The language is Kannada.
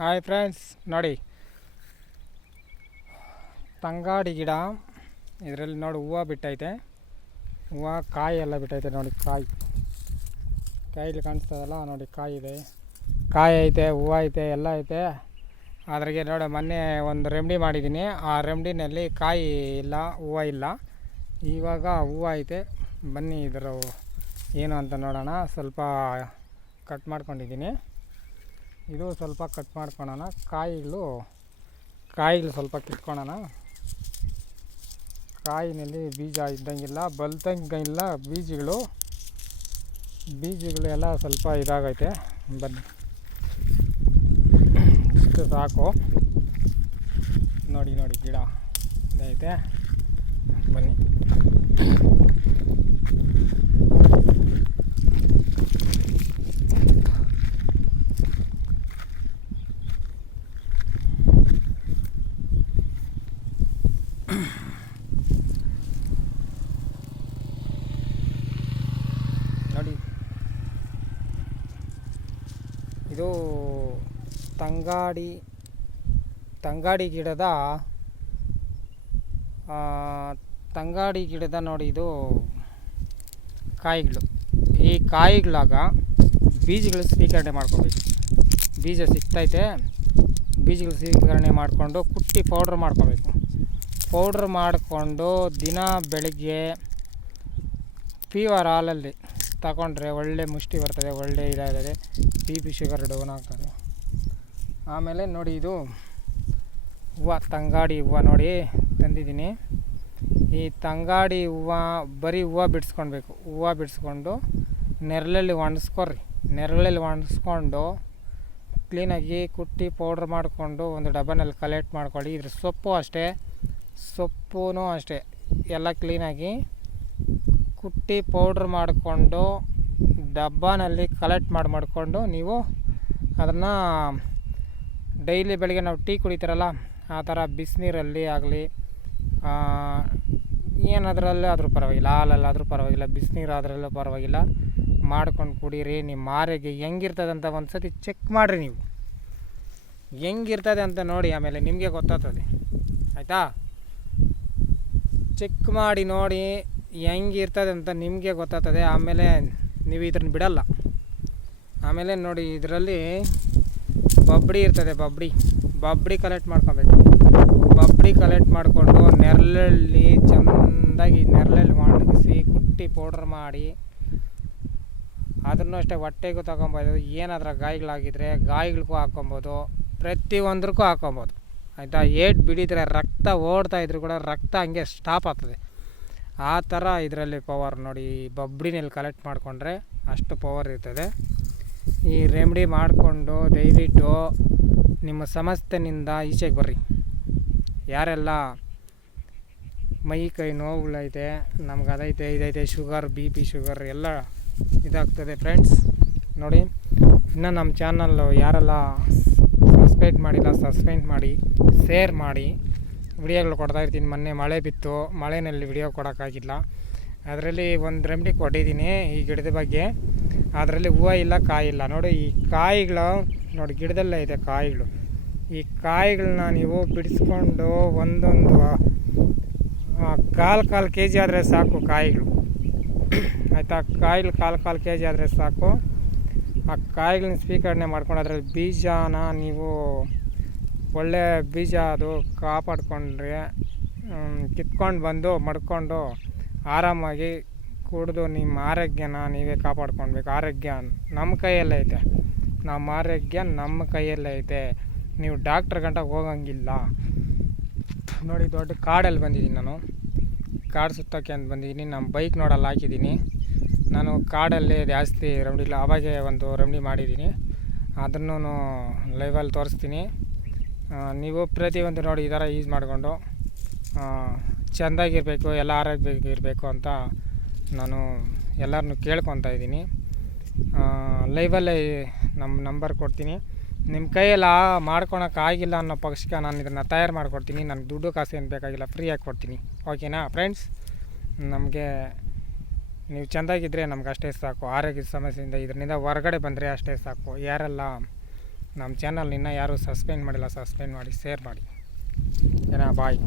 ಹಾಯ್ ಫ್ರೆಂಡ್ಸ್, ನೋಡಿ ತಂಗಾಡಿ ಗಿಡ. ಇದರಲ್ಲಿ ನೋಡಿ ಹೂವು ಬಿಟ್ಟೈತೆ. ಹೂವು ಕಾಯಿ ಎಲ್ಲ ಬಿಟ್ಟೈತೆ. ನೋಡಿ ಕಾಯಿಲಿ ಕಾಣಿಸ್ತದಲ್ಲ, ನೋಡಿ ಕಾಯಿ ಇದೆ, ಕಾಯಿ ಐತೆ, ಹೂವು ಐತೆ, ಎಲ್ಲ ಐತೆ. ಅದ್ರಾಗೆ ನೋಡಿ ಮೊನ್ನೆ ಒಂದು ರೆಮಿಡಿ ಮಾಡಿದ್ದೀನಿ. ಆ ರೆಮಿಡಿನಲ್ಲಿ ಕಾಯಿ ಇಲ್ಲ, ಹೂವು ಇಲ್ಲ. ಇವಾಗ ಹೂವು ಐತೆ. ಬನ್ನಿ ಇದರ ಏನು ಅಂತ ನೋಡೋಣ. ಸ್ವಲ್ಪ ಕಟ್ ಮಾಡ್ಕೊಂಡಿದ್ದೀನಿ. ಇದು ಸ್ವಲ್ಪ ಕಟ್ ಮಾಡ್ಕೊಳ್ಳೋಣ. ಕಾಯಿಗಳು ಸ್ವಲ್ಪ ಕಿತ್ಕೊಳ್ಳೋಣ. ಕಾಯಿನಲ್ಲಿ ಬೀಜ ಇದ್ದಂಗಿಲ್ಲ, ಬಲ್ತಂಗಿಲ್ಲ. ಬೀಜಗಳು ಎಲ್ಲ ಸ್ವಲ್ಪ ಇದಾಗೈತೆ. ಬನ್ನಿ, ಇಷ್ಟು ಸಾಕು. ನೋಡಿ ಗಿಡ ಇದೈತೆ. ಬನ್ನಿ, ನೋಡಿ ಇದು ತಂಗಾಡಿ ಗಿಡದ ನೋಡಿ ಇದು ಕಾಯಿಗಳು. ಈ ಕಾಯಿಗಳಾಗ ಬೀಜಗಳು ಸ್ವೀಕರಣೆ ಮಾಡ್ಕೋಬೇಕು. ಬೀಜ ಸಿಗ್ತೈತೆ, ಬೀಜಗಳು ಸ್ವೀಕರಣೆ ಮಾಡಿಕೊಂಡು ಕುಟ್ಟಿ ಪೌಡ್ರ್ ಮಾಡ್ಕೋಬೇಕು. ಪೌಡ್ರ್ ಮಾಡಿಕೊಂಡು ದಿನ ಬೆಳಗ್ಗೆ ಪ್ಯೂರ್ ಹಾಲಲ್ಲಿ ತಗೊಂಡ್ರೆ ಒಳ್ಳೆ ಮುಷ್ಟಿ ಬರ್ತದೆ, ಒಳ್ಳೆ ಇದಾಗಿದೆ. BP ಶುಗರ್ ಡೌನ್ ಆಗ್ತದೆ. ಆಮೇಲೆ ನೋಡಿ ಇದು ಹೂವು, ತಂಗಾಡಿ ಹೂವು ನೋಡಿ ತಂದಿದ್ದೀನಿ. ಈ ತಂಗಾಡಿ ಹೂವು ಬರೀ ಹೂವು ಬಿಡಿಸ್ಕೊಳ್ಬೇಕು. ಹೂವು ಬಿಡಿಸ್ಕೊಂಡು ನೆರಳಲ್ಲಿ ಒಣಗಿಸ್ಕೊಂಡು ಕ್ಲೀನಾಗಿ ಕುಟ್ಟಿ ಪೌಡ್ರ್ ಮಾಡಿಕೊಂಡು ಒಂದು ಡಬ್ಬನಲ್ಲಿ ಕಲೆಕ್ಟ್ ಮಾಡ್ಕೊಳ್ಳಿ. ಇದ್ರ ಸೊಪ್ಪು ಅಷ್ಟೇ ಎಲ್ಲ ಕ್ಲೀನಾಗಿ ಕುಟ್ಟಿ ಪೌಡ್ರ್ ಮಾಡಿಕೊಂಡು ಡಬ್ಬನಲ್ಲಿ ಕಲೆಕ್ಟ್ ಮಾಡಿಕೊಂಡು ನೀವು ಅದನ್ನು ಡೈಲಿ ಬೆಳಗ್ಗೆ ನಾವು ಟೀ ಕುಡಿತೀರಲ್ಲ, ಆ ಥರ ಬಿಸಿನೀರಲ್ಲಿ ಆಗಲಿ, ಏನಾದ್ರಲ್ಲೂ ಆದರೂ ಪರವಾಗಿಲ್ಲ, ಹಾಲಲ್ಲಾದರೂ ಪರವಾಗಿಲ್ಲ, ಬಿಸಿನೀರು ಆದ್ರಲ್ಲೂ ಪರವಾಗಿಲ್ಲ, ಮಾಡ್ಕೊಂಡು ಕುಡೀರಿ. ನಿಮ್ಮ ಆರೋಗ್ಯ ಹೆಂಗಿರ್ತದೆ ಅಂತ ಒಂದು ಸತಿ ಚೆಕ್ ಮಾಡಿರಿ. ನೀವು ಹೆಂಗಿರ್ತದೆ ಅಂತ ನೋಡಿ, ಆಮೇಲೆ ನಿಮಗೆ ಗೊತ್ತಾಗ್ತದೆ. ಆಯಿತಾ? ಚೆಕ್ ಮಾಡಿ ನೋಡಿ ಹೆಂಗಿರ್ತದೆ ಅಂತ ನಿಮಗೆ ಗೊತ್ತಾಗ್ತದೆ. ಆಮೇಲೆ ನೀವು ಇದನ್ನು ಬಿಡಲ್ಲ. ಆಮೇಲೆ ನೋಡಿ ಇದರಲ್ಲಿ ಬಬ್ಡಿ ಇರ್ತದೆ. ಬಬ್ಡಿ ಕಲೆಕ್ಟ್ ಮಾಡ್ಕೊಬೇಕು. ಬಬ್ಡಿ ಕಲೆಕ್ಟ್ ಮಾಡಿಕೊಂಡು ಚೆಂದಾಗಿ ನೆರಳಲ್ಲಿ ಒಣಗಿಸಿ ಕುಟ್ಟಿ ಪೌಡ್ರ್ ಮಾಡಿ ಅದನ್ನು ಅಷ್ಟೇ ಹೊಟ್ಟೆಗೂ ತಗೊಬೋದು. ಏನಾದರೂ ಗಾಯಗಳಾಗಿದ್ದರೆ ಗಾಯಗಳಿಗೂ ಹಾಕ್ಕೊಬೋದು, ಪ್ರತಿಯೊಂದಕ್ಕೂ ಹಾಕ್ಕೊಬೋದು. ಆಯಿತಾ? ಏಟ್ ಬಿಡಿದ್ರೆ ರಕ್ತ ಓಡ್ತಾ ಇದ್ರು ಕೂಡ ರಕ್ತ ಹಂಗೆ ಸ್ಟಾಪ್ ಆಗ್ತದೆ. ಆ ಥರ ಇದರಲ್ಲಿ ಪವರ್ ನೋಡಿ. ಬಬ್ಡಿನಲ್ಲಿ ಕಲೆಕ್ಟ್ ಮಾಡಿಕೊಂಡ್ರೆ ಅಷ್ಟು ಪವರ್ ಇರ್ತದೆ. ಈ ರೆಮಿಡಿ ಮಾಡಿಕೊಂಡು ದಯವಿಟ್ಟು ನಿಮ್ಮ ಸಮಸ್ಯೆನಿಂದ ಈಚೆಗೆ ಬರ್ರಿ. ಯಾರೆಲ್ಲ ಮೈ ಕೈ ನೋವುಗಳೈತೆ, ನಮ್ಗೆ ಅದೈತೆ ಇದೈತೆ, ಶುಗರ್, BP ಶುಗರ್ ಎಲ್ಲ ಇದಾಗ್ತದೆ ಫ್ರೆಂಡ್ಸ್. ನೋಡಿ, ಇನ್ನು ನಮ್ಮ ಚಾನಲ್ಲು ಯಾರೆಲ್ಲ ಸಬ್ಸ್ಕ್ರೈಬ್ ಮಾಡಿಲ್ಲ, ಸಬ್ಸ್ಕ್ರೈಬ್ ಮಾಡಿ, ಶೇರ್ ಮಾಡಿ. ವಿಡಿಯೋಗಳು ಕೊಡ್ತಾಯಿರ್ತೀನಿ. ಮೊನ್ನೆ ಮಳೆ ಬಿತ್ತು, ಮಳೆಯಲ್ಲಿ ವಿಡಿಯೋ ಕೊಡೋಕ್ಕಾಗಿಲ್ಲ. ಅದರಲ್ಲಿ ಒಂದು ರೆಮಿಡಿ ಕೊಟ್ಟಿದ್ದೀನಿ ಈ ಗಿಡದ ಬಗ್ಗೆ. ಅದರಲ್ಲಿ ಹೂವು ಇಲ್ಲ, ಕಾಯಿ ಇಲ್ಲ. ನೋಡಿ ಈ ಕಾಯಿಗಳು ನೋಡಿ ಗಿಡದಲ್ಲೇ ಇದೆ ಕಾಯಿಗಳು. ಈ ಕಾಯಿಗಳನ್ನ ನೀವು ಬಿಡಿಸ್ಕೊಂಡು ಒಂದೊಂದು ಕಾಲು KG ಆದರೆ ಸಾಕು ಕಾಯಿಗಳು. ಆಯಿತಾ? ಕಾಯಿಗಳು ಕಾಲು KG ಆದರೆ ಸಾಕು. ಆ ಕಾಯಿಗಳನ್ನ ಸ್ವೀಕರಣೆ ಮಾಡ್ಕೊಂಡು ಅದರಲ್ಲಿ ಬೀಜನ ನೀವು ಒಳ್ಳೆ ಬೀಜ ಅದು ಕಾಪಾಡಿಕೊಂಡ್ರೆ ಕಿತ್ಕೊಂಡು ಬಂದು ಮಡ್ಕೊಂಡು ಆರಾಮಾಗಿ ಕುಡಿದು ನಿಮ್ಮ ಆರೋಗ್ಯನ ನೀವೇ ಕಾಪಾಡ್ಕೊಳ್ಬೇಕು. ಆರೋಗ್ಯ ನಮ್ಮ ಕೈಯಲ್ಲೇ ಐತೆ. ನಮ್ಮ ಆರೋಗ್ಯ ನಮ್ಮ ಕೈಯಲ್ಲೇ ಐತೆ. ನೀವು ಡಾಕ್ಟ್ರ್ ಗಂಟ ಹೋಗಂಗಿಲ್ಲ. ನೋಡಿ, ದೊಡ್ಡ ಕಾಡಲ್ಲಿ ಬಂದಿದ್ದೀನಿ ನಾನು. ಕಾಡು ಸುತ್ತೋಕ್ಕೆ ಅಂತ ಬಂದಿದ್ದೀನಿ. ನಮ್ಮ ಬೈಕ್ ನೋಡಲ್ಲ ಹಾಕಿದ್ದೀನಿ. ನಾನು ಕಾಡಲ್ಲಿ ಜಾಸ್ತಿ ರೆಮಿಡಿ ಇಲ್ಲ. ಅವಾಗೆ ಒಂದು ರೆಮಿಡಿ ಮಾಡಿದ್ದೀನಿ, ಅದನ್ನು ಲೈವಲ್ಲಿ ತೋರಿಸ್ತೀನಿ. ನೀವು ಪ್ರತಿಯೊಂದು ನೋಡಿ ಈ ಥರ ಯೂಸ್ ಮಾಡಿಕೊಂಡು ಚೆಂದಾಗಿರಬೇಕು, ಎಲ್ಲ ಆರೋಗ್ಯವಾಗಿರಬೇಕು ಅಂತ ನಾನು ಎಲ್ಲರನ್ನೂ ಕೇಳ್ಕೊತಾ ಇದ್ದೀನಿ. ಲೈವಲ್ಲೇ ನಮ್ಮ ನಂಬರ್ ಕೊಡ್ತೀನಿ. ನಿಮ್ಮ ಕೈಯಲ್ಲಿ ಮಾಡ್ಕೊಳಕ್ಕಾಗಿಲ್ಲ ಅನ್ನೋ ಪಕ್ಷಕ್ಕೆ ನಾನು ಇದನ್ನು ತಯಾರು ಮಾಡಿಕೊಡ್ತೀನಿ. ನನಗೆ ದುಡ್ಡು ಕಾಸು ಏನು ಬೇಕಾಗಿಲ್ಲ, ಫ್ರೀಯಾಗಿ ಕೊಡ್ತೀನಿ. ಓಕೆನಾ ಫ್ರೆಂಡ್ಸ್? ನಮಗೆ ನೀವು ಚೆಂದಾಗಿದ್ದರೆ ನಮ್ಗೆ ಅಷ್ಟೇ ಸಾಕು. ಆರೋಗ್ಯದ ಸಮಸ್ಯೆಯಿಂದ ಇದರಿಂದ ಹೊರಗಡೆ ಬಂದರೆ ಅಷ್ಟೇ ಸಾಕು. ಯಾರೆಲ್ಲ ನಮ್ಮ ಚಾನಲ್ ಇನ್ನೂ ಯಾರೂ ಸಬ್ಸ್ಕ್ರೈಬ್ ಮಾಡಿಲ್ಲ, ಸಬ್ಸ್ಕ್ರೈಬ್ ಮಾಡಿ, ಶೇರ್ ಮಾಡಿ. ಬಾಯ್.